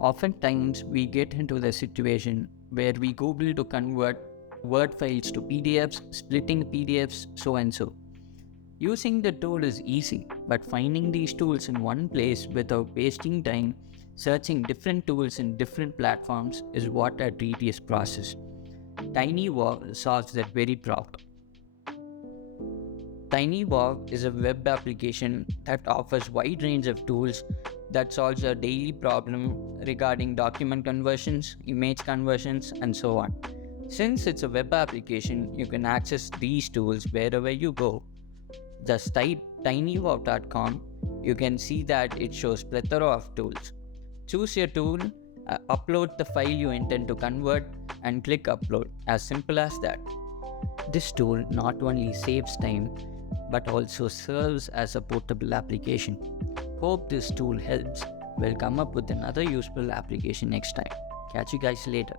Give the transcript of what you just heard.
Oftentimes, we get into the situation where we Google to convert Word files to PDFs, splitting PDFs, so and so. Using the tool is easy, but finding these tools in one place without wasting time searching different tools in different platforms is what a tedious process. TinyWalk solves that very problem. TinyWalk is a web application that offers wide range of tools that solves a daily problem regarding document conversions, image conversions, and so on. Since it's a web application, you can access these tools wherever you go. Just type tinywalk.com. You can see that it shows plethora of tools. Choose your tool, upload the file you intend to convert, and click upload. As simple as that. This tool not only saves time but also serves as a portable application. Hope this tool helps. We'll come up with another useful application next time. Catch you guys later.